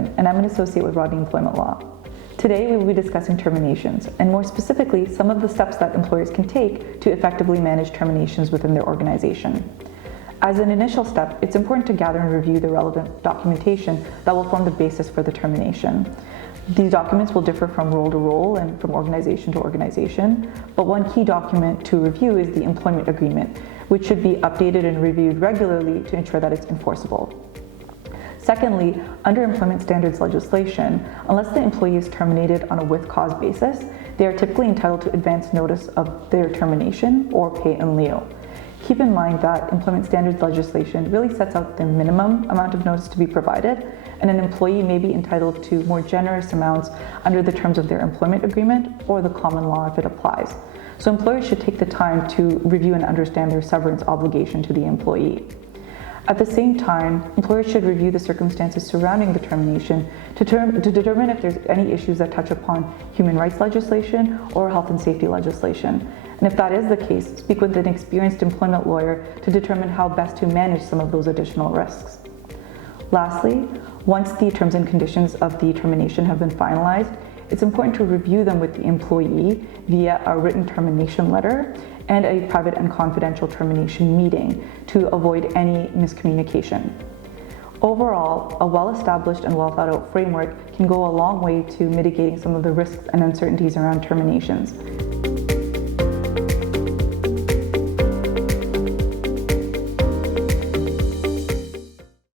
Rehman, and I'm an associate with Rodney Employment Law. Today, we will be discussing terminations, and more specifically, some of the steps that employers can take to effectively manage terminations within their organization. As an initial step, it's important to gather and review the relevant documentation that will form the basis for the termination. These documents will differ from role to role and from organization to organization, but one key document to review is the employment agreement, which should be updated and reviewed regularly to ensure that it's enforceable. Secondly, under employment standards legislation, unless the employee is terminated on a with cause basis, they are typically entitled to advance notice of their termination or pay in lieu. Keep in mind that employment standards legislation really sets out the minimum amount of notice to be provided, and an employee may be entitled to more generous amounts under the terms of their employment agreement or the common law if it applies. So employers should take the time to review and understand their severance obligation to the employee. At the same time, employers should review the circumstances surrounding the termination to determine if there's any issues that touch upon human rights legislation or health and safety legislation. And if that is the case, speak with an experienced employment lawyer to determine how best to manage some of those additional risks. Lastly, once the terms and conditions of the termination have been finalized, it's important to review them with the employee via a written termination letter and a private and confidential termination meeting to avoid any miscommunication. Overall, a well-established and well-thought-out framework can go a long way to mitigating some of the risks and uncertainties around terminations.